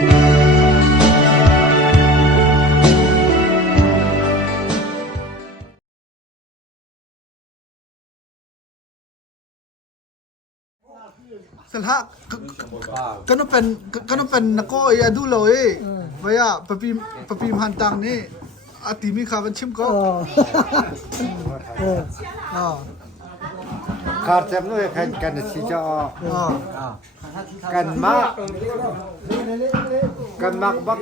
สละก็ต้องเป็นนักก็อย่าดูเลยว่าอย่าปะปีมหันตังนี่อาติมีข่าวมันชิมก็ขาดจำนวนกันสิจะกันมากบัก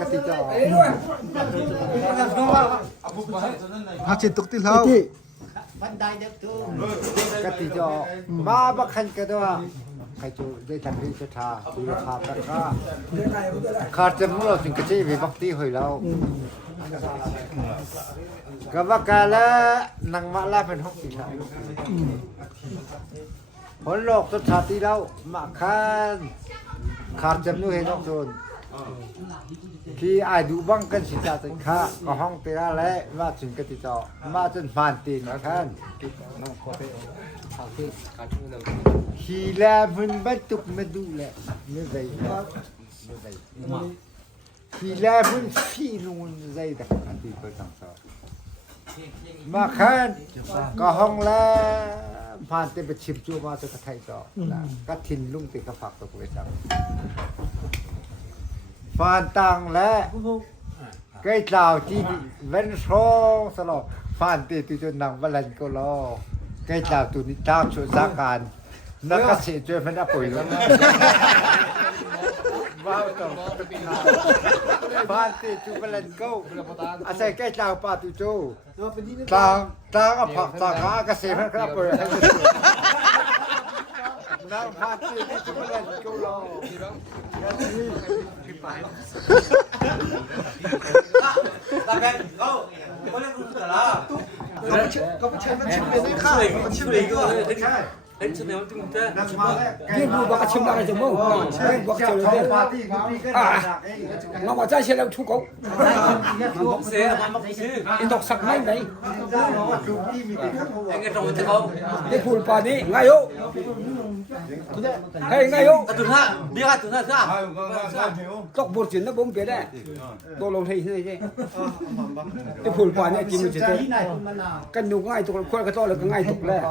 กติจะหาจิตตกติลเฮากติจะมาบักขันกันว่าใครจะได้ทำให้จะทาดูราคากันก็ขาดจำนวนสิ่งกระเจี๊ยบบักตีหอยแล้วก็ว่ากาละนังมาลาเป็นห้องสีขาวผลโลกสุดท้ายที่เรามาขาดจำนวนให้น้องโจรที่อายุบังกันสิจาสินค้าก็ห้องเตระและมาถึงกติจอมาจนผ่านตีนแล้วท่านขี่แลมันบรรทุกมาดูแลไม่ได้ขี่แลมันฟีลุนใจแต่กันที่เปิดทางสอบมาขันก็ห้องแล้วผ่านเต็มไปชิมจูมาจะกระไทยจอก็ทินลุงติดกระฝักตัวไปจังผ่านตังและใกล้เจ้าที่เว้นโชสลบผ่านตีตุจนนังบาลันก็รอใกล้เจ้าตุนิตามช่วยสร้างการนักเกษตรช่วยพัฒนาปุ๋ยแล้วว้าวต่อผ่านตีจุบาลันก็อาศัยใกล้เจ้าป่าตุโจต่างผักต่างหาเกษตรพัฒนาปุ๋ยน้ำผ่านตีจุบาลันก็รอก็ไปเชิญมันชิมเลยได้ข้าวมันชิมเลยก็นี่บูบอกชิมอะไรจะมั่งบอกเจอเลยมาว่าใจเชื่อแล้วทุกคนอินทอกสักไม่ไหนนี่พูดป่านี้ไงโยเฮ้ยไงโยตุนฮะดีค่ะตุนฮะค่ะตกบทจินนะผมเปลี่ยนได้ตัวลงที่นี่ใช่นี่พูดป่านี้กินมันจะกันดูง่ายตัวคนก็ตัวเลยก็ง่ายตกแล้ว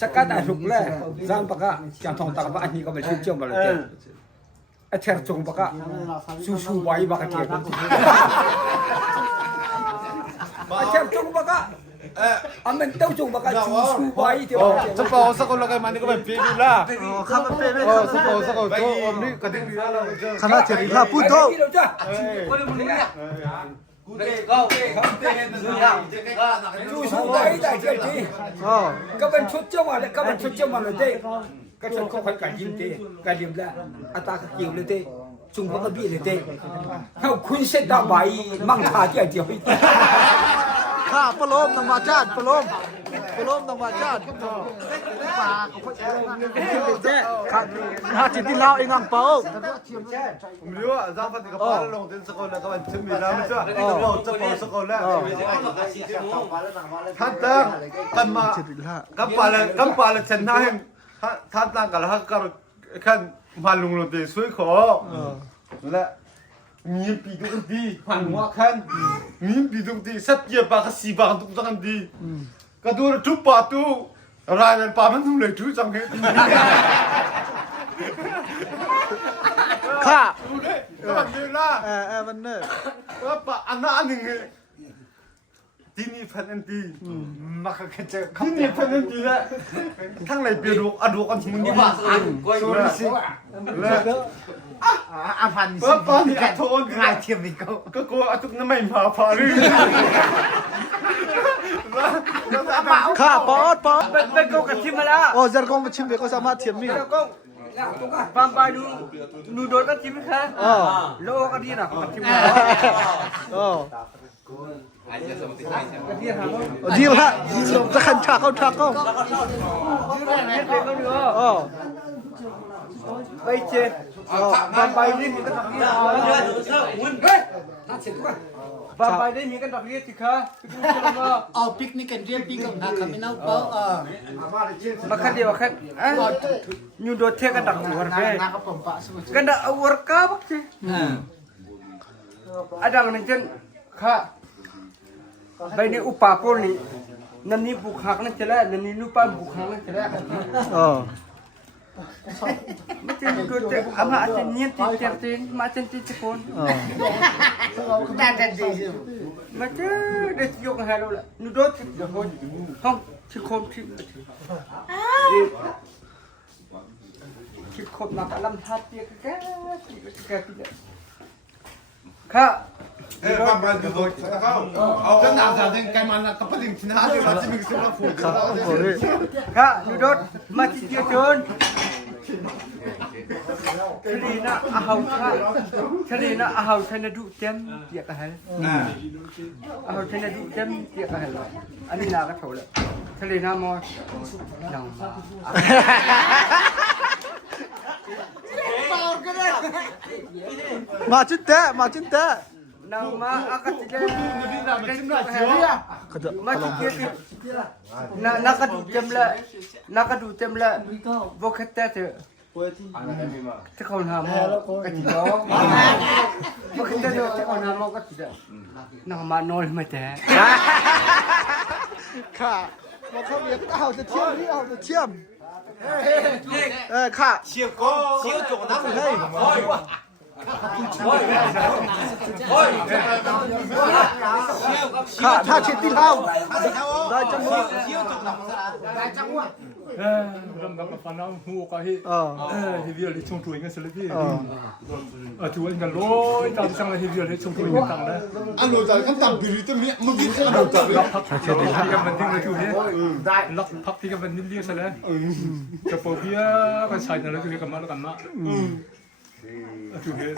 สกัดถูกแล้วจานปากกาจานทองตากบ้านนี้ก็ไม่ชื่อเจ้ามาเลยไอ้เธอจงปากกาสู้ไว้ปากกาเจ็บไอ้เธอจงปากกาอันนั้นเต้าจงปากกาสู้ไว้เดี๋ยวสปอร์สกุลละกันมันนี่ก็เป็นปีดูล่ะข้ามันเป็นไม่สปอร์ตัวนี่กระดิ่งดีแล้วขนาดเจ็ดอีกข้าพูดโตสู้ไว้ได้เจ้าทีก็เป็นชุดเจ้ามาเลยก็เป็นชุดเจ้ามาเลยเต้ก็ชุดเขาคอยการยิ้มเต้การยิ้มแล้วอัตราก็ยิ้มเลยเต้จุงพวกกระบี่เลยเต้เขาคุณเสด็จไปมั่งท่าเจ้าเดียวข้าปลมนางมาจาดปลมนางมาจาดป่าเขาพูดเจ๊ข้าจิตที่เราเองอังเปาผมรู้ว่าจ้าพันธุ์กับป้าลงเต้นสกุลแล้วก็มันถึงมีแล้วไม่ใช่เราจะปอสกุลแล้วท่านตั้งกันมากับปลาชนะให้ท่านตั้งกันแล้วก็ขั้นมาลุงลงเตะช่วยขอและมีปีตุกดีหันหัวขั้นมีปีตุกดีสัตย์เยี่ยบากสีบากตุกตันดีก็ดูทุบปาตูรายเป็นปามันทุ่มเลยทุกจังเหตุข้าดูดิมันดีละมันเนอว่าปะอันนั้นหนึ่งที่นี่พันดีมาเจอที่นี่พันดีแล้วทั้งในเปียรุอดูกันมึงนี่บ้าสุดสิแล้วอาพันสิตอนนี้โทนง่ายเทียมอีกก็กลัวทุกนั้นไม่มาพารือข้าปอดเป็นกูกับทิมมาแล้วโอ้จะกงมาชิมเด็กก็สามารถเทียมมีฟังไปดูโดนก็ทิมค่ะโลก็ดีนะทิมดีละจะขันฉากเขาฉากเขาไปเจ็บฟังไปนี่มันก็ทำนี่เฮ้ยถ้าเสร็จก็ บาไปได้มีกันดอกเรียสิคะเอาปิกนิกกันเรียบปิกกันคำไม่น่าเปล่ามาคันเดียวคันยูโดเทกันดักหัวเพ่ นักผมปะสมุทร กันดักหัวกาบักสิada nanti kak bayi upah pun ni nani bukan nak celah nani lupa bukan nak celah macam itu tu ama ada niat tiap-tiap macam itu pun macam dia tiup halu lah nudot dah pun hong cikom cikom nak alam hati ke tidak kak เอ้ยความมันคือตัวเขาเอาก็หนาวสาวถึงไกมันก็ประดิ่งชนะด้วยมันจะมีสิ่งละฝุ่นกันแล้วเนี่ย kak nudot mati dia John Jadi nak ahau kak Jadi nak ahau sana duk jam dia kahal ahau sana duk jam dia kahal ani nak kata lah Jadi nak mau nangมาจิ้นแตะมาจิ้นแตะ nang ma akat dia mati dia nak kadu jam la vokata tuจะเขาหาหมอก็จีน้องเมื่อคืนจะเขาหาหมอก็จีได้น้องมานอนไม่แต่ ค่ะมาเข้าเรียนเอาจะเทียมนี่เอาจะเทียมค่ะ เชี่ยวก็เชี่ยวจงน้ำเลยโอ้ยวะค่ะถ้าเช็ดที่เท้าได้จังหวะ เชี่ยวจงน้ำได้จังหวะram ram pa nang hu ka hi hi vi le chung tu inga se le vi tu inga loi ta sang le hi vi le chung tu inga tang le อันนู้นจะขั้นต่ำบิริตมีมึงกินอันนู้นจะ lak phak ti ka man ding le tu ni lak phak ti ka man nin li se le ka po bia ka sai na le tu ka ma la ka ma tu he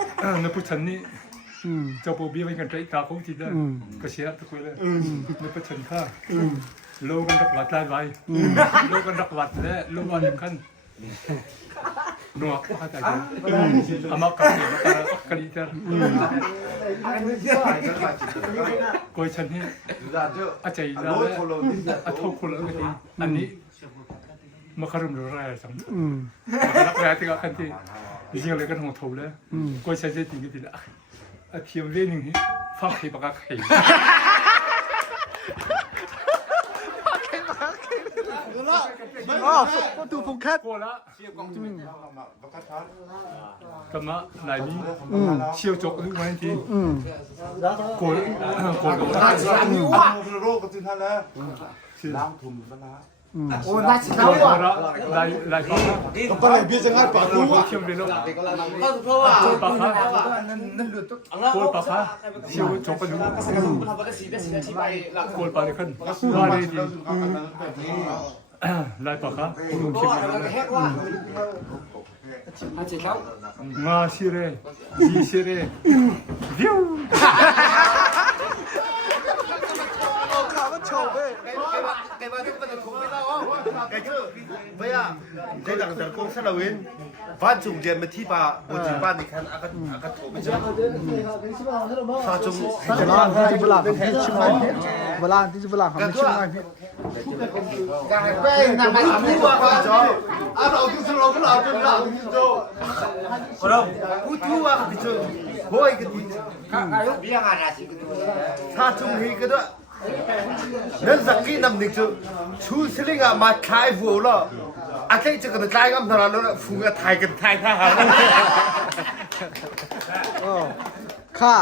na pu chan ni cho po bia kan trai ta ko ti da ka sia tu ko le na pu chan khaโลกันรักวัดได้ไว้โลกันรักวัดและโลวันขั้นหนวกเข้าใจอามากับกะลีเตอร์กอยฉันนี่อาใจแล้วอาทบคนละทีอันนี้มาคารุมแร่สังรักแร่ที่ก็ขั้นที่จริงๆเลยกันหัวถูแล้วกอยฉันจะจริงจริงละอาเทียมเรื่องหนึ่งที่ฟังขี้ปากกาไข่อ๋อประตูพงแคท โคละกำมะไหนนี้เชี่ยวจกทุกวันทีโกดโกด โรคก็ถึงท่านแล้วล้างถุงมาละ โอ้น่าชิล โก ว่ะ ดละไหลพัก ก็ไปเบี้ยจะง่ายปากคุณ เชี่ยวเลยเนาะ เพราะว่า โกดปากฮะโกดปากฮะเชี่ยวจกกันอยู่โกดปากเลยขึ้นว่าเลยทีไหลปากฮะคุณเชี่ยวเลยงาชีเร่ยีชีเร่วิว ขามันโฉบเว้ย cái mà chúng ta không biết đâu cái chứ bây giờ cái đằng đằng công sát là win văn trùng diện mà thi bà một chỉ ban thì khăn akan thổ bây giờ sa trùng จะลานที่เวลาของพี่ชิมายเวลาที่เวลาของพี่ชิมายพี่ cái nằm mà thi bà bà cho anh đầu tiên sau đó cái nào cái nào thì cho không cú thu à cái chứ thôi cái gì sa trùng thì cái đó nên giặc kỹ nằm định chứ chú sẽ linh à mà khai vụ lo à cái chỉ cần khai ngâm thằng nó phù cái thai cần thai tha hàng ค่ะ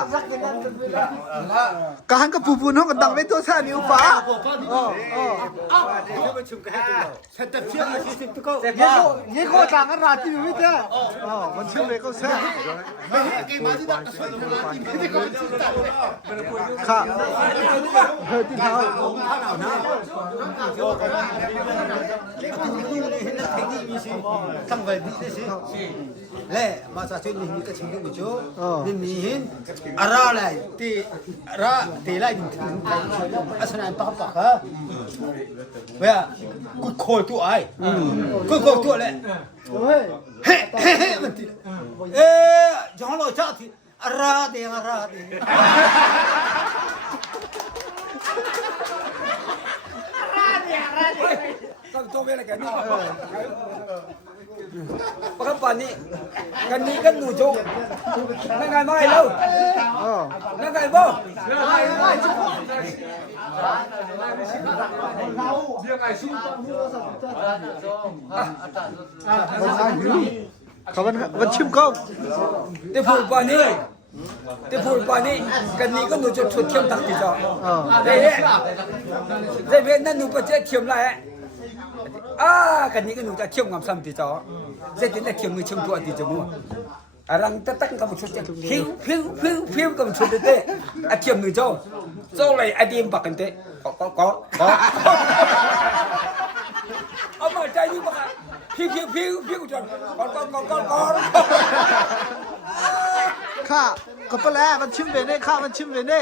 การกับปูปูน้องกันดังไม่ตัวแท้นิ้วฟ้า thật chiếc là chỉ xin tôi câu ยี่โคต่างกันราที่ไม่แท้มันเชื่อมเลยก็แท้ cái mà gì đó cái câu chuyện đó ค่ะเฮ้ยที่เท้า ทั้งวันนี้สิเล่มาจากที่นี่มีกระชิงกันอยู่นี่มีเห็นอะไรที่อะไรไล่ถึงอาสนะปะปะฮะเว้ยกูโคตรตัวไอ้กูโคตรตัวเลยเฮ้เฮ้มันที่ย้อนเราชอบที่อะไรเดี๋ยวอะไร ก็โตไปอะไรกันนี่ปะปานนี้กันนี้กันหนูโจนั่งไงไม่แล้วนั่งไงบ่ เขามันชิมก็ แต่พูดปานนี้กันนี้ก็หนูจะชุดเทียมตักติจอได้เว้นนั่นหนูประเจเทียมไรกันนี้ก็หนูจะเทียมกับซ้ำติจอเสร็จแล้วเทียมมือเทียมตัวติจมูกรังตะตั้งกับชุดพิ้วกับชุดเตะเทียมมือโจเลยอดีมปักกันเตะก็เอามาใจยิ่งปักพิ้วจนก็ ข้าก็ปลามันชิมเวเน่ข้ามันชิมเวเน่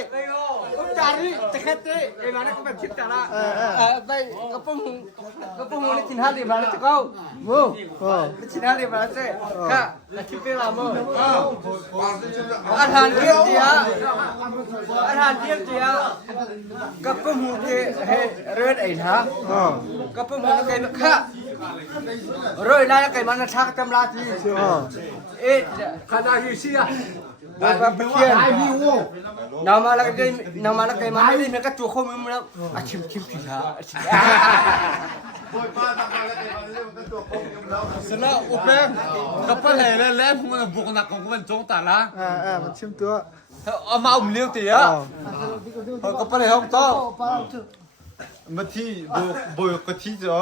Cari tekete, mana kau bercip cara? Baik, kau mau ni Cina di mana tu kau? Mu, Cina di mana tu? Kak, nak cipi lama. Arhan dia, kau mau ke red aja? Kau mau ke kak? Red naya ke mana cak temlati? Kada hisia. Bagian nama lagi mana ni mereka cukup memang acim tidak. Senang upeng kapal lele mun bukan nak kau mun jong tak lah. มันชิมตัว เอามาอุ้มเลี้ยวตีอ่ะkapal le hong to มาที่บ่ก็ที่จ้ะ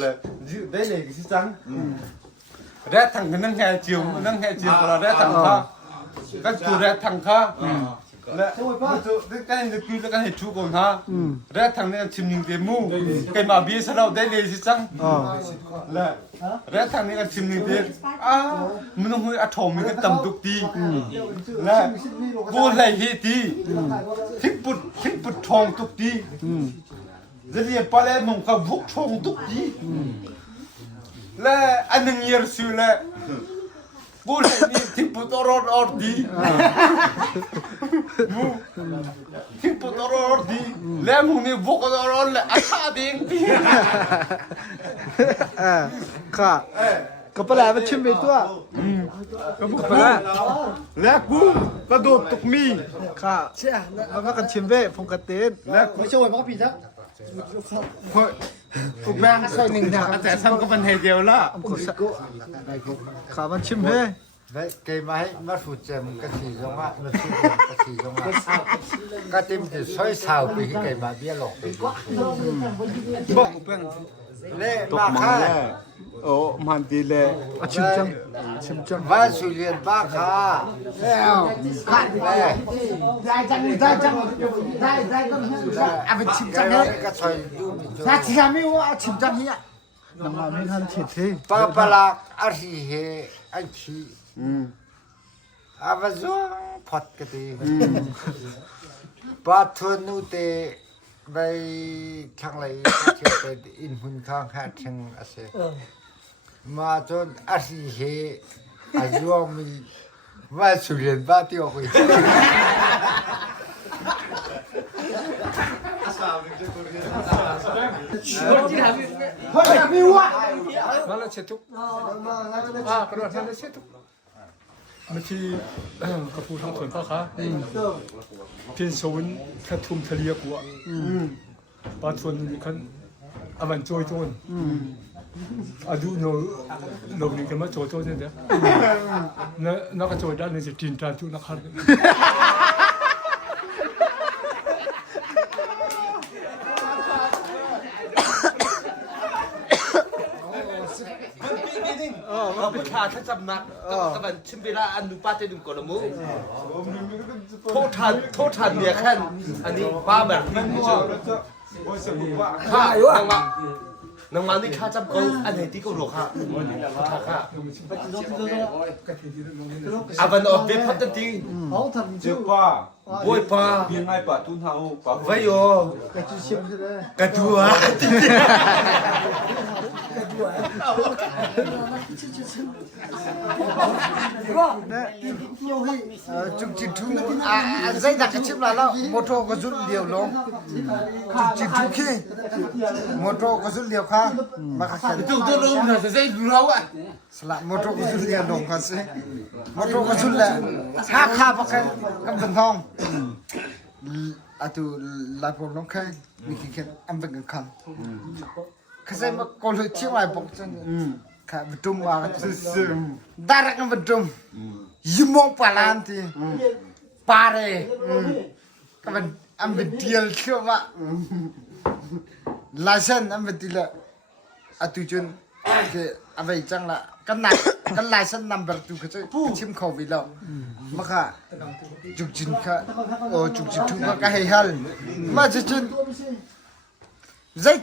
เลยได้เลยสิจังแร่ถังนั่งแห่จิ๋วเราแร่ถังค่ะก็ตัวแร่ถังค่ะและกันจะคุยแล้วกันให้ทุกคนฮะแร่ถังเนี่ยชิมยิงเดมูใครมาบีสเราได้เลยสิจังและแร่ถังเนี่ยก็ชิมยิงเดมันต้องให้อัฐมีก็ต่ำตุกตีและกูไหลเฮตีทิ้งปุดทองตุกตีจะเรียกปลาเล่มงกับบุกทองตุกตีและอันนึงเยอะสุดและกูเลยนี่ทิ้งปุตรอดดีทิ้งปุตรอดดีแล้วมึงนี่บุกตรอดเลยอาชาดิ้ง ข้าก็ปลามันชิมเวตัว ก็ปลาแล้วกูกระโดดตกมี ข้าเอามากันชิมเวผมกระเตน แล้ว ไม่ช่วยมันก็ผิดครับ กูแบงใส่หนึ่งถังแต่ซ้ำก็เป็นเฮเดียวละ ข้ามันชิมเว Vậy cái máy mà phụ trợ một cái gì giống á, nó phụ trợ cái gì giống á. Cái tim thì xoay xào vì cái mà biết lọc thì lệ mà khai โอ้มันดีเลย ชิมจัง và xử liền ba khá leo khát lệ ได้จังอ่ะเป็นชิมจังเลย cái xoay du mình ถ้า cho ชิมไม่ว่าชิมจังเฮีย น้ำมันไม่ทันฉีดที ba ba lạc ăn thì hệ anh chị à và xuống phật cái gì ba thuần nu tê vậy khang lấy cái cái in hun khang hát chăng à sẽ mà chọn ăn thì hệ à xuống mình và xử liền ba tiêu rồi Mana cetuk? Kedua mana cetuk? Mesti kapu tang tuan pak ha. Pian soun katum telia kuat. Batuan kan aman joy tuan. Adu no ni kan macam joy ni dah. Nak joy dah ni jadi tinta tu nak har. Pecah macam nak, kawan cembira anu pate dum kono mu. Totan dia kan, ani pamer pinju. Nang mani kha cham ko an hei ti ko ro kha. Aban of be phat ti. เจ้าป้า Boy pa. เพียงไงป้าทุนเฮาป้า Vai yo. Kedua. chụp chụp thun dây đặc cái chim là nó một trâu có rút liều lông chụp chụp khi một trâu có rút liều khác mà khác Chúng tôi luôn là dây lâu ạ. là một trâu có rút liều lông khác sẽ một trâu có rút là khác khác bác cái bình thong tu lại bộ lông khác mình khi em vẫn cần cái gì mà còn hơi chiếu lại bọc chân cả vật trung mà đa ra cái vật trung yếm mong bà lan thì bà đây các bạn em bị điên chưa mà lái xe em bị điên là tôi chân cái à vậy chẳng là cái lái xe number tôi cái chim khẩu vì lâu mà cả chụp chín cả chụp chín thu cái hay hơn mà chỉ chân dây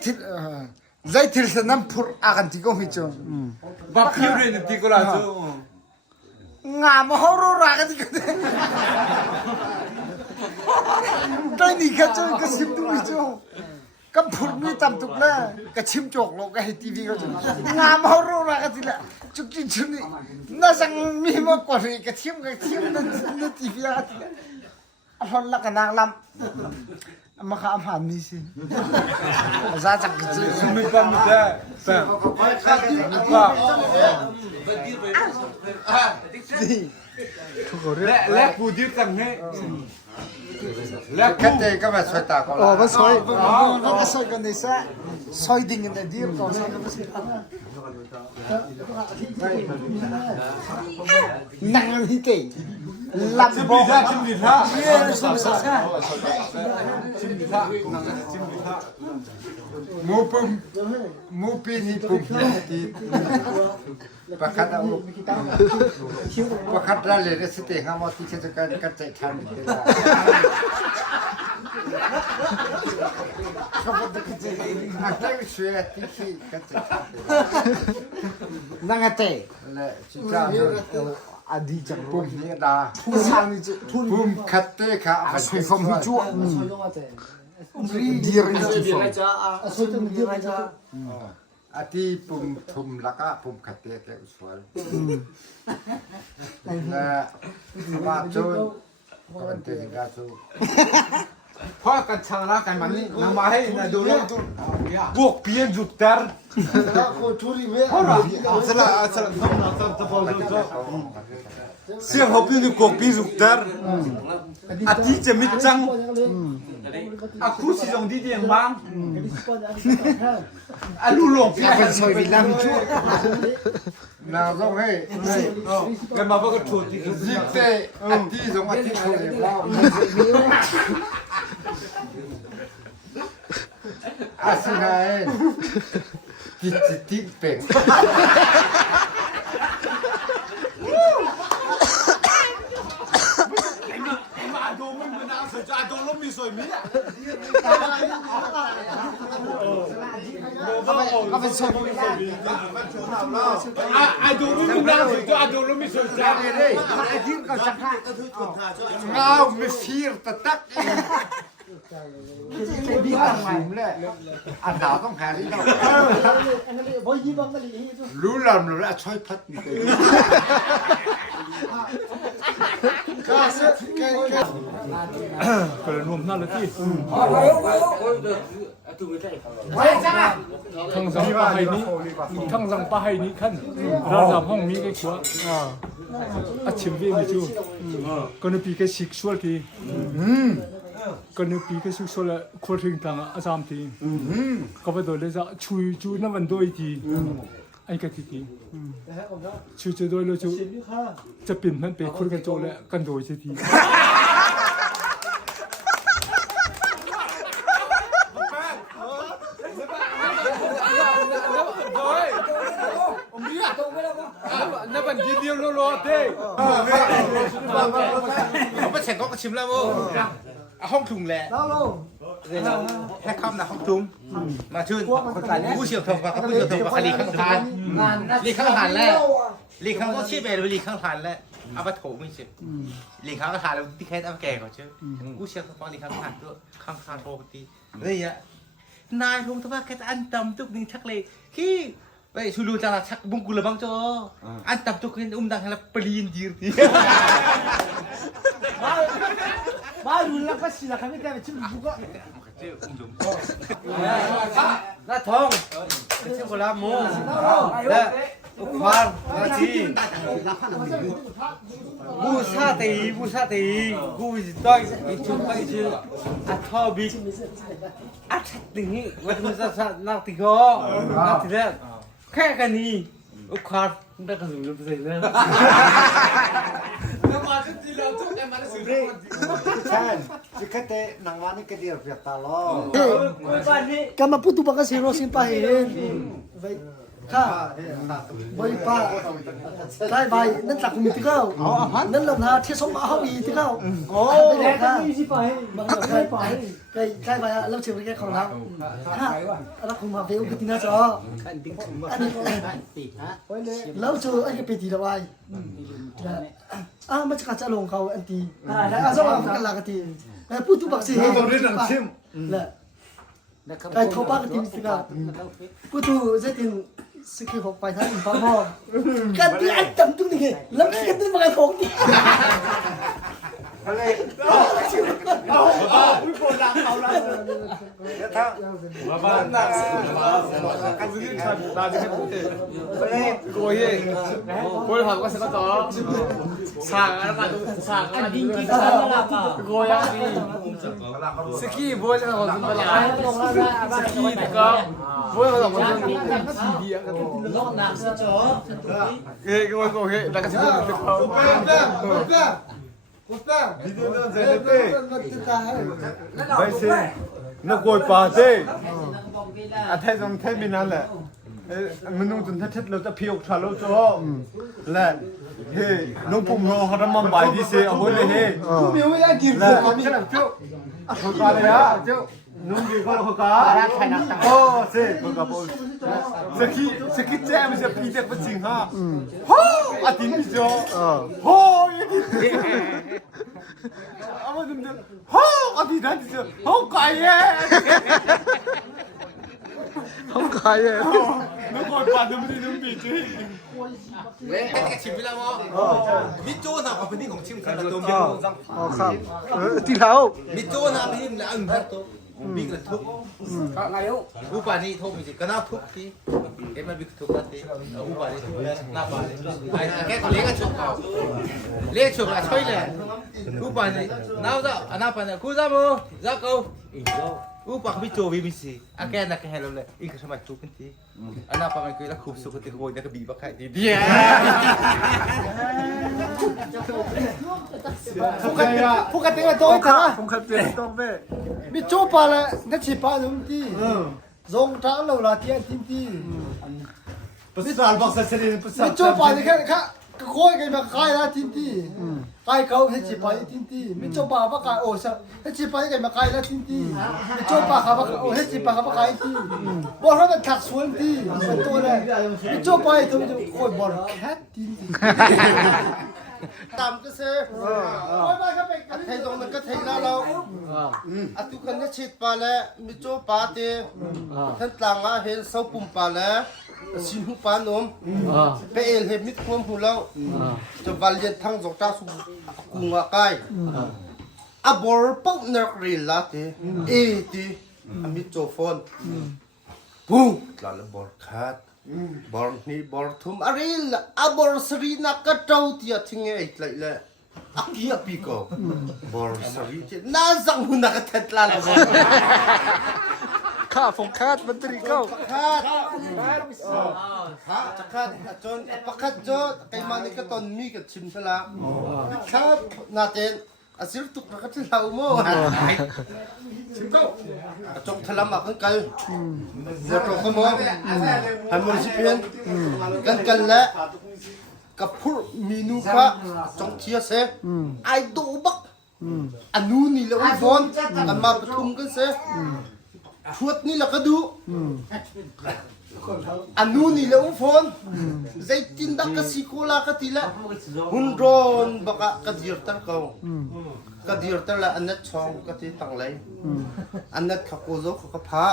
thịt sẽ nằm phur akan tigo hicho Bác khiêu này thì có là chứ. ngà mà horo ra cái tigo đây đi cái chơi cái chim tu hicho cái phur mi tam tuk na cái chim chok lo cái tivi cái ngà mà horo ra cái tigo chuk chi chuni na sang mi mà có cái chim nó tivi cái tigo hon la cái nàng lam mà khám hẳn đi xin ra chẳng cái gì Mình còn một cái. Lẽ phụ điệu rằng hết. cái này các bạn xoay tả có là xoay cái xoay cái này sẽ xoay đình cái này điệu còn xoay nặng như thế làm bộ Chim vịt ha. mu pin hi pum ti pakhat au pakhat ra le re site ha ma ti che ka chai than ni la khabat de che ha ta shwe ti ki ka chai nangate le chi cha adi chang pum ni da sang ni pum khatte kha a sui fom hi chu Diri ati pum thum laka pum khate ke uswal na ma chon kan te ga chu เพราะกันชาละกันมันนี่นำมาให้นะดูแล้วบวกเพียงหยุดแต่เพราะเราสละต้องนะต้องพอรู้เสียงเขาพี่นี่บวกพี่หยุดแต่อาทิตย์จะมิจังอาคู่สิจงดีเดียงบ้างอาลูหลงพี่ เป็นซอยวิลล่ามิchu na zo he กันมาว่าก็โชว์ที่ zite ati zong ati khole ba asinae ti pengก็เป็นซอยวิลล่า อาดูไม่น่าสนใจอาดูแล้วไม่สนใจ Один козака. Ngao me fir ta tak. Đi ăn mày lẹ. Ăn đảo không hà đi đâu. Lú làm rồi đã choi phát như thế.ก็เลยรวมนั่นเลยที่ทั้งสังปะไฮนี้ทั้งสังปะไฮนี้ขั้นเราทำห้องมีกี่ขวดอาชิมวิ่งไปจูก็นึกปีแค่สิกส่วนทีก็นึกปีแค่สิกส่วนละขวดถึงต่างอาสามทีก็ไปโดนเลยจะช่วยจูนั่นมันด้วยทีไอ้กะทิทีช่วยจะด้วยแล้วจูจะเปลี่ยนมันไปคนกันโจแล้วกันโดยที นั่นเป็นดีเดียวโลเต้เขาไปแข่งก็ชิมแล้วห้องถุงแหละแค่คำนะห้องถุงมาชื่นผู้เชี่ยวชาญผู้เชี่ยวชาญคดีข้างทานลีข้างทานแล้วลีข้างก็ชี้ไปเลยลีข้างทานแล้วเอาไปโถไม่ใช่ลีข้างทานแล้วที่แค่เอาแก่เขาเชื่อผู้เชี่ยวชาญลีข้างทานด้วยข้างทานโทรตีเลยอะนายทงทว่าแค่อันดำตุกนึงชักเลยขี้ ไปชูรูจาราชักบุ้งกุลบังจออันตับจุกเห็นดังให้ละปรีนดีร์ที มาดูแล้วก็สิละครับไม่ได้ไปชิมบุกก็ หน้าทองเชื่อคนละมูและควานนาทีบูชาตีกูวิจิตอยอิชุไปชื่ออัททอบิอัทติงนี้วัดมุสซานักติโกนักติเล่แค่กันนี้อุควานได้กันสุดเลยนะ ใช่สิคเตนังวานี่ก็เดียวเปียกตาล้อ Kama putu baka si Rosin pa hin. Ka. Boy pa. Kai bai nan tak mi tikau. Nan lam na thi som ma hau yi tikau. Oh. Ka mi si pa hin. Kai pa hin. Kai bai lam chi ke khong lam. Ha. Ala khong ma veu ke tina cho. Ani lau chu ai ke peti la bai. Ma cha cha long kau anti. A so ma ka la ka ti. Putu bak si hin. La. Cái thâu bác tìm gì cả, cô tu sẽ tìm sự khi học bài tháng phá mò, cái đi anh tầm tung đi lắm khi cái tin mà cái thâu đi. Cô hỏi có sẽ có gió sàng nó bạn sàng nó đi đi cô ya đi ski bố cho nó còn lại ski thì có bố nó còn chỉ đi á cái cô hệ là cái gì được Video dễ thế. Vậy xin nó gọi bà thế. Thay dòng thay mình ăn lẹ. Mình nung tuần thết lâu ta phiêu trả lâu cho. Lẹ. Hey, nung phùng rô họ đã mong bài đi xe ở bối lệ he. Cô miêu mới ăn kịp Lẹ. rồi. Hồi cả này á. Nung gì con hồi cả. Ô, xe. Hồi cả bố. Sẽ khi trẻ mình sẽ phí đẹp bất trình ha. Hô, à tín đi cho. Hô, 아마 근데 어디 나한테 가예 không khai vậy 너 거기 받으면 눈빛이 cái chìm với la mò biết chỗ nào có phần điของชิมใครละตัวมี อ๋อครับที่เขา biết chỗ nàoมีlà ăn hếtตัวมีกระทุกอุปานี่ทุกมีสิก็น่าทุกทีเอ็มมันมีทุกทีอุปานี่ทุกน่าปานี่ไอ้แค่เขาเลี้ยงกันชุกเขาเลี้ยงชุกละช่วยเลยอุปานี่น่าจะอันน่าปานี่กูจะมูจะกูอุปาเขาไม่โจวิมิสิอาแกนักแค่เราเลยอีกสมัยทุกกันทีอันน่าปามันคือละคุบสุขติโกยนักบีบใครดีเดีย Phu cái tiếng là tôi thả. ผมเคยเปลี่ยนต้องเว้ Mi chô pa là nó chỉ pa đúng ti. Dòng trắng lâu là tiền tin ti. بسال بقصة سرير Mi بسال chô pa thì cái khôi cái mà khai ra tin ti. Khai câu hết chỉ pa tin ti. Mi chô pa bắt khai ô sao? Hết chỉ pa cái mà khai ra tin ti. Mi chô pa khai bắt ô hết chỉ pa bắt khai ti. Bỏ nó là thạc xuống ti. Mình tôi này. Mi chô pa thì tôi khôi bỏ khát tin ti. ตามก็เซ่ไทยตรงนั้นก็ไทยแล้วเราอัตุกันนี่ชิดปาแล้วมิโจปาเตท่านต่างอาเห็นเสาปุ่มปาแล้วสิหุปานมเปเอลเห็นมิดความหูแล้วจะวัลเย็นทั้งสองตาสุกุงอาไกอะบอลปักนักเรียนละเตเอตีมิโจฟอนปุ้งลาลบอลขาดบอลนี่บอลทุ่มอะไรล่ะอะบอลสรีนักกระเจ้าที่ทิ้งไอ้ไรล่ะอักกี้ปีกบอลสรีเจน่าจังหุ่นนักเทตลาละ ข้าฟงคาดมันตรีเก้า ขาดขาดขาดจนปักขาดจนไอ้มันนี่ก็ตอนมีกับชิมซะละครับนาเตนอาศิรตุกปักขาดเราโม่ชิมก็จงทลามักกันหมดตัวขโมยให้มันสิเพียนกันและกับผู้มีนูพระจงเทียเสไอดูบักอันนู้นนี่แหละอุ้ยฟอนกันมาประชุมกันเสชวดนี่แหละก็ดูอันนู้นนี่แหละอุ้ยฟอนใจจินดักกสิโกลากติละหุ่นร้อนบักกะดีร์ตันเขากะดีร์ตันละอันนั้นช่องกะที่ตั้งเลยอันนั้นขับโกโซขับพา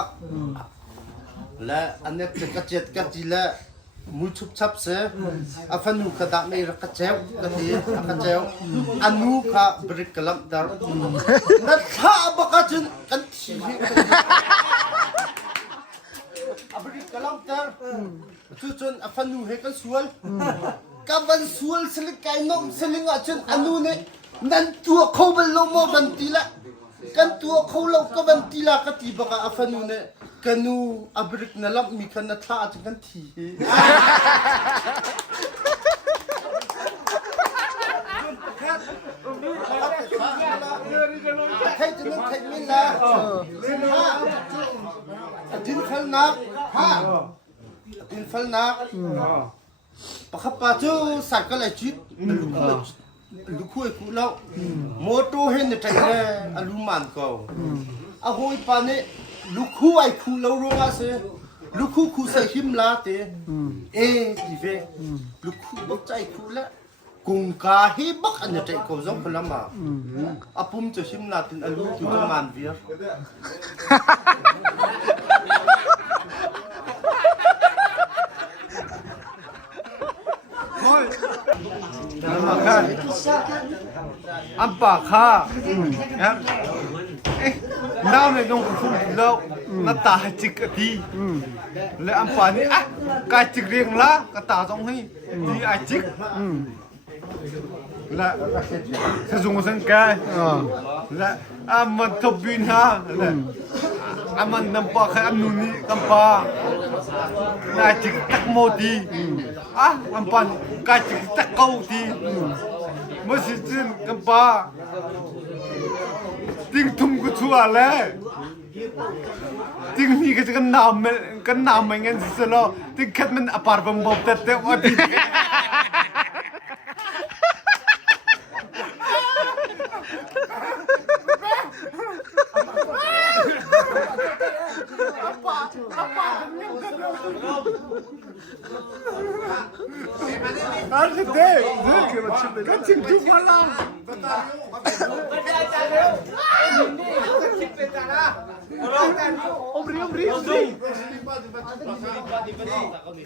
และอันนั้นกะเจ็ดกะจีละ มุชุบชับเสอฟันูกระดับไม่รักเจ้ากะทีรักเจ้าอนุกะบริกลับดาร์นัทข้าบักจุนกันทีบริกลับดาร์จุนอฟันูให้กันสวนกับวันสวนสลิกไก่นมสลิงอาจุนอนุเนี่ยนั่นตัวเขาเป็นลมวันตีละกันตัวเขาเราก็วันตีละกะทีบักอฟันูเนี่ยกันนูอับริกนั่นละมีกันนัทท่าจุนกันทีให้จะนึกให้มินละดินฟัลนักดินฟัลนักปะขับปะจูสักก็เลยจิตลูกคุยกูแล้วโมโตเห็นในใจเลยอารมณ์มันก็อาหอยปานี่ลูกคุยกูแล้วรู้ว่าเสียลูกคุยใส่หิมลาเตดีเวลูกคุยบักใจกูแล้วกุงกาฮิบักอันนี้ใจกูจงพลังมาอาปุ่มจะหิมลาตินอารมณ์จุดมันเวียอันปากข้าครับน้ำในตรงคุ้มแล้วน้าตาจิกดีและอันปานี่อ่ะกายจิกเรียงละกตาตรงให้ดีไอจิกและสะสมสังเกตและมันทบบินฮะและมันนำปากให้อันนู้นนี่กำปาน่าจิกตักโมดีอันปานกายจิกตักเกาดีมื่อสิจินกำปาติ้งทุ่มกุชัวเลยติ้งนี่ก็จะกันน้ำไม่งั้นสิโลติ้งแค่มันอปาร์บังบบแต่ว่าดี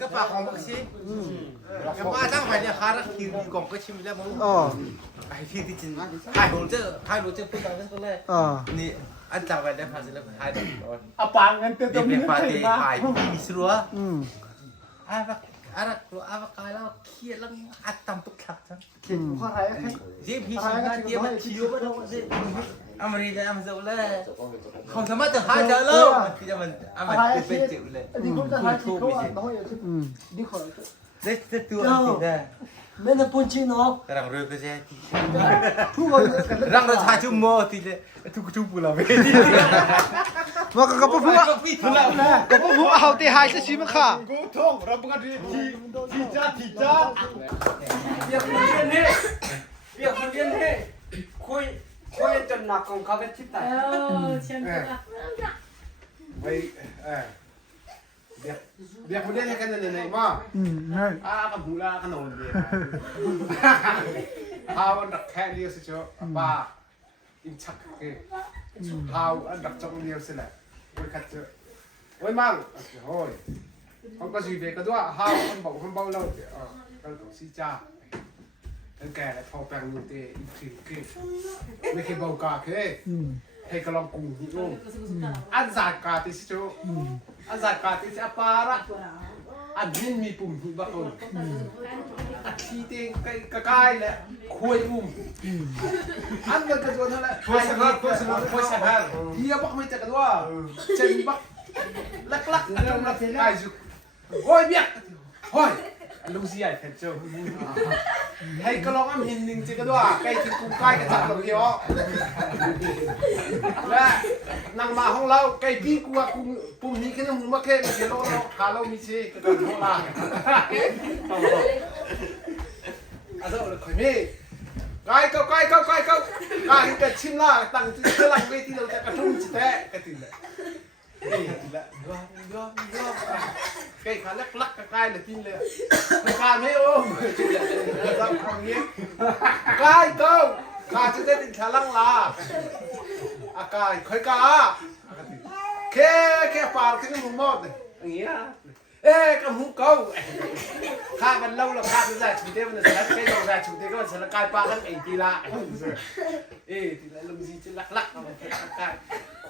ก็ปากของมึงสิก็มาทั้งไปเนี่ยคารักคิวกล่องก็ชิมแล้วมึงไอ้ที่จริงถ่ายผมเจอพูดตามนั้นก็เลยนี่อันจับไปได้ผ่านสิแล้วถ่ายเอาปางกันเต็มที่เลยถ่ายมีสัวอะไรกายแล้วเครียดแล้วอัดตำตุกขัดจังข้ออะไรที่พี่ชิมได้เดียวมันคิวไม่ได้สิอเมริกาอเมริกาเลยเขาสามารถจะหาเจอแล้วที่จะมันอเมริกาเป็นจิ๋วเลยคุณทูบไม่ใช่ได้ตัวจริงได้ไม่ได้ปุ่นชิโน่รังเรือก็ใช่รังเราชาจุ่มโม่ที่เลยทุกปุระเวทีว่ากับพวกเอาตีหายจะชิมค่ะกูท่องรับกันทีจ้าเรียกคนเรียนให้คุยจนหนักของเขาเป็นทิพย์ตาเชียงตุลาไปเดี๋ยวคนเรียนให้กันไหนมากับหูลาขนมเดียวฮาวอันดับแค่เดียวสิเจ้าป้าอินชักเกฮาวอันดับจงเดียวสิแหละไปขัดเจอโอ้ยมั่งโอ้ยเขาก็สีเด็กก็ด้วยฮาวคนบอกคนเบาเรากันของซีจ้าตั้งแก่แล้วพอแปลงมือเตะอีกทีไม่เคยเบากาเคให้กระลองกุ้งหิ้งอันสาดกาติสิเจ้าอันสาดกาติสิอาปาระอันนี้มีปุ่มหิ้งบ้างอันที่เตงกะกายแหละคุยอันมันกระโดดเท่าไหร่คุยสะพานเฮียบักไม่จักกันว่าเจนบักลักอันนั้นลักไอ้จุกโอ้ยเบี้ยโอ้ยลูกเสียแค่เจ้าให้กระลองหินหนึ่งจักกันว่าใกล้ถึงกุ้งใกล้กันจับตรงเดียวและนางมาห้องเราใกล้พี่กูว่าปุ่มนี้แค่นั้นมึงมาแค่เดี๋ยวเราหาเรามีเชกันห้องล่างอาจจะเลยคุยไม่ไกลแต่ชิมล่าตั้งที่เท่าไรเวทีเราจะกระทุ่มจิตแท้กระติ่งเลยนี่ละยอมใกล้ขาลักกระกายเลยกินเลยไม่ขาดไม่โอ้มจุดเลยทำอย่างนี้ใกล้ก็ขาดจะได้ติดขาลังลาอากาศค่อยกาแค่ปากแค่มึงมอดเลยอย่างเงี้ย cái hú câu khaiมันlâu là khai nó ra chủ tếมันsẽ cái đầu ra chủ tếก็sẽ cái ba cáiทีละthì lại lùng gì chứ lắc lắc cái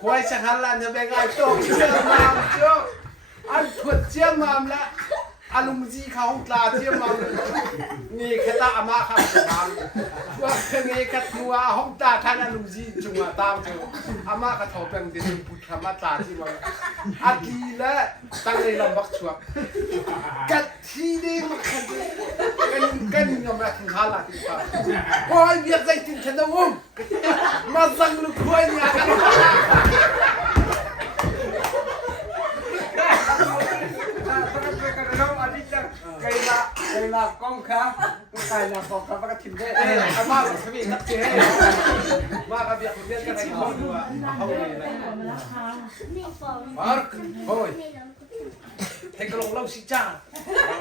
khoai chẳng hạn là nó bên ngay tổ chưa mà chưa anh thuật chưa mà là anh lùng gì không là chưa mà nghe cái ta mà không làmว่าnghe cái thua không ta thay anh lùng gì chung mà tao chứ mà cái thầuเป็นที่พูดคำว่าตาที่มันอาทีละตั้งในลำบากชัวกัดที่ดีมันกันยอมรับถึงขนาดที่ว่าโอ้ยเบียดใจจริงฉันนะวุ้มมาสั่งลูกควายเนี่ยกันcây là con khá cây là con khá và cái thịt đấy mà cái việc tập chế mà cái việc của cái này không được không được thôi thấy cái lồng lâu xí cha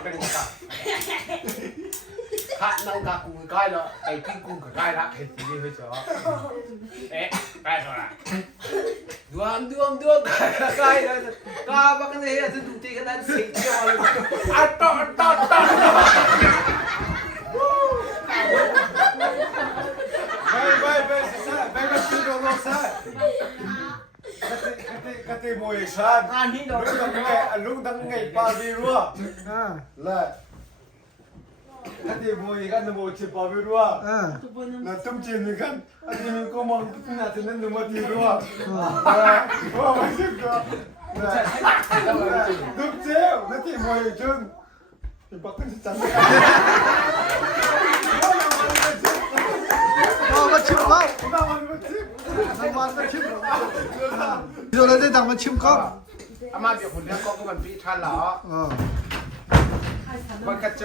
cái này cả khát năng cả cùng cái đó cái kinh cùng cái đó thì gì hơi chó đấy cái rồi à đường cái đó cả bác cái này là dùng cái này xịn cho rồi to cái mùi san lúc đang ngày ba đi luôn là cái mùi cái mùi chỉ ba đi luôn là tâm chuyện thì kan anh mình có mong cái nào thì nên được mất đi luôn mà phải có đúng chưa cái mùi chân thì bắt cái chânมาชิมเขาน้ำมันมาชิมเดี๋ยวเราได้ดังมาชิมเขา อามาเดี๋ยวคนเลี้ยงก็มันพี่ทันเหรอวันกระโจ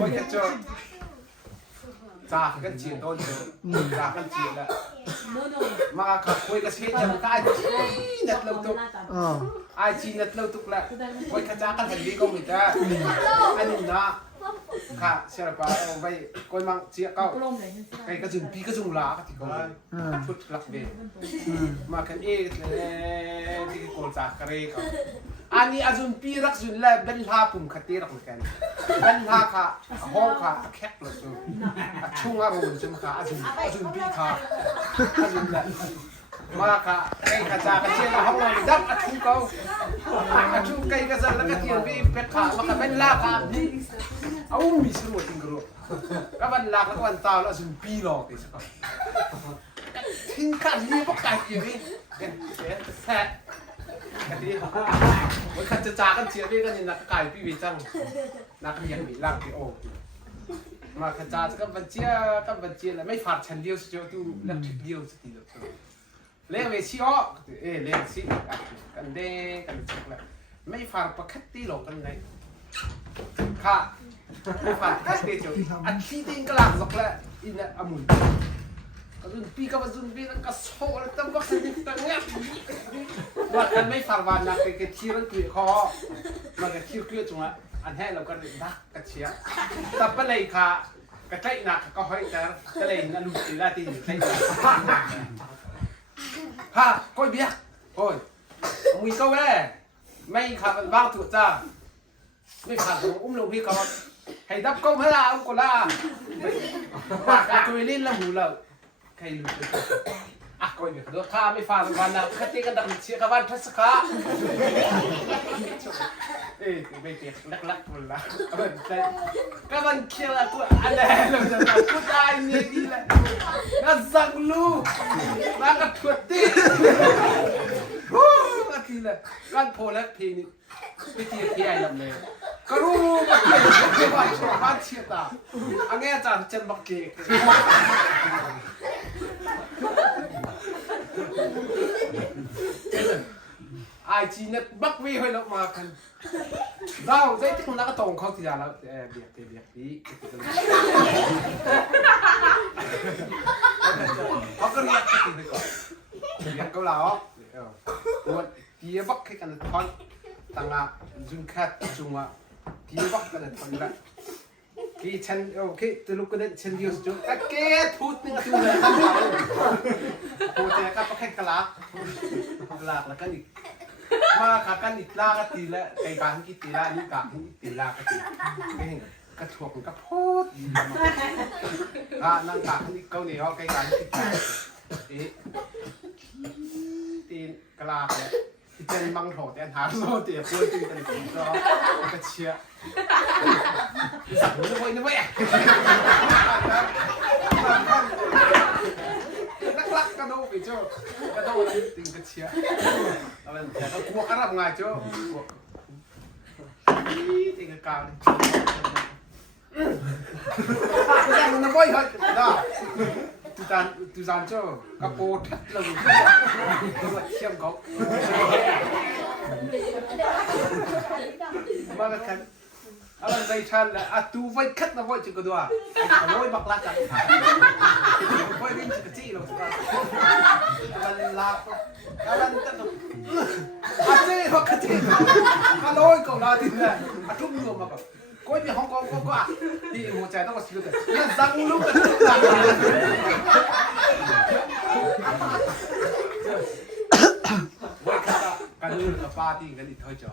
วันกระโจจากกันจีนต้นเจอจากกันจีนแล้วมาขับคุยกับเชฟจะมาได้จีนัดเราตุกไอจีนัดเราตุกแล้ววันกระจากกันทันทีก็มีแต่อันนี้นะค่ะเชื่อป่ะเอาไปก้อยมังเจี๊ยเก้าไอ้กระจุนปีกระจุนลาก็ที่เขาชุดหลักเบมาคันเอเลยที่โกนจากกระเรกอันนี้อาจุนปีรักจุนแล้วเป็นลาปุ่มขัดเตะรักเหมือนกันเป็นลาค่ะห้องค่ะแคบเลยจุนช่วงอารมณ์จุนค่ะอาจุนปีค่ะอาจุนแหละมาค่ะไอ้กระจากระเชียร์ห้องเราดับอาจุนเขาอาจุนไก่กระสันแล้วก็เทียนไปเป็ดขามาค่ะเป็นลาค่ะเอามีสรุปจริงกรู้ก็วันลาแล้วก็วันตาแล้วอาจุนปีหลอกดิสักทิ้งขันนี้พวกไก่อย่างนี้เป็นแซ่กันดีวันขันจะจากกันเชียร์พี่กันนี่นักไก่พี่วิจังนักเรียนมีร่างพี่โอมาขันจากก็บัญชีแล้วไม่ฝาดฉันเดียวสิเจ้าตู้นักเดียวสักทีเดียวเลี้ยงเวชีอ้อเลี้ยงสิกันเด้กันชักแล้วไม่ฝาดประคัตตีหลอกกันไงค่ะไม่ฝาดประคัตตีเจ้าอันที่ดิ้งกลางสักแล้วอินเนี่ยอมุนZumbi ka zumbi nang kasol tambak sa ditangnya. Buat kan may farwan na kay kiran kuy ko. Magkir kuy tunga an he lo kan dak ka chia. Tapalay ka katay na ka hoy ter kalay na lutila ti tay. Ha, koy biak. Koy. Mui ka we. May ka bang tu cha. May ka lo bi ka. Hay dap ko hala ko la. Ka kuy lin la mu la.ใครรู้อ่ะก็อย่างนี้ข้าไม่ฟังวันนะคติกันดังเชียร์กันวันทัศกาไม่เจ็บลักๆหมดละก็มันเคียวกูอะไรกูได้เนี่ยดีเลยน่าสังลูน่ากระถุดตีก็ทีเลยกันโพลักทีนี่ไปทีที่ไอ้ลำเลยก็รู้มาเกี่ยวกับชาวบ้านเชียร์ตาอันนี้อาจารย์เจนบักเกย์ไอจีเน็ตบักวีให้เรามากันเราได้ที่คนนักตรงเขาที่จะเราเบียดนี้เขาก็เรียกกันไปก่อนเรียกเขาเราวันที่บักให้กันทอนต่างจุนแคทจุงว่าที่บักกันทอนละที่ฉันโอเคจะลุกกันฉันเดียวจุงเกตพูดนึงจุงเลยพูดแต่ก็แค่กลากแล้วก็อีก มาขากันอิตลากตีละไก่การอิตลานี่กากอิตลากตีไม่เห็นกระถวกกระพูดนั่งกากนี่เกาเหนียวไก่การอิตลาตีนกลาเนี่ยที่เจนมังโถแต่หาโซ่เตี๋ยพูดตีกันผมก็เชียร์สั่งนึกไว้นึกไว้นักลักกระโดดไปเจ้ากระโดดตีนก็เชียร์แต่ก็กลัวกระดับไงเจ้าตีนก็กลางยังนึกไว้เหรอได้tu dàn cho các cô thắt lưngเชื่อมเขามากัน อะไรในชั้นแหละตูไว้คัดนะไว้จุกตัวไว้บักลาจังไว้วิ่งจุกจี้เรามันลาอะไรนั่นจี้บักจี้ลอยก่อนลาทีละทุ่มรวมมาแบบก็มีห้องก็ที่หัวใจต้องมาซื้อแต่เนี่ยสั่งลูกกันไว้คัดกันนู่นกับป้าที่กันอีกถอยจ่อ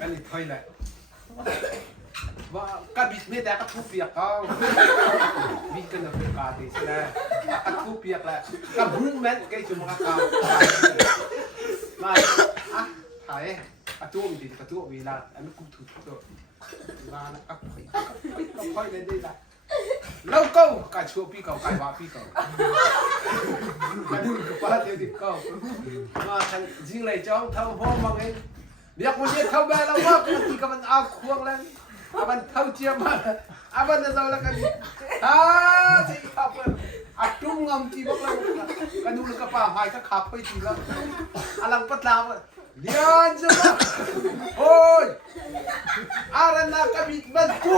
กันอีกถอยเลยว่าก็บิดไม่ได้ก็ทุบเปียกเขาบิดกันนะเป็นการที่ใช่ไหมก็ทุบเปียกแหละก็บุ้งแม่นก็จะมาเขามาถ่ายตู้มันติดตู้เวลาอันนี้กูถูกตัวมาแล้วก็ค่อยเลยได้ละแล้วก็การช่วยพี่เขาการว่าพี่เขาการดูกับป้าเดี๋ยวติดเขามาทางจริงเลยจ้องทำพ่อมาเองเดี๋ยวคนเดียวเข้าไปแล้วว่าที่กำลังเอาควงแล้วมันเท่าเทียมมามันจะเอาแล้วกันสิครับตุ้มงำจีบกันกันดูแล้วก็ป้าหายก็ขับไปทีละอลังปัตลาวเดี๋ยวจะมาโอ้ยอะไรนะกบิดมันกู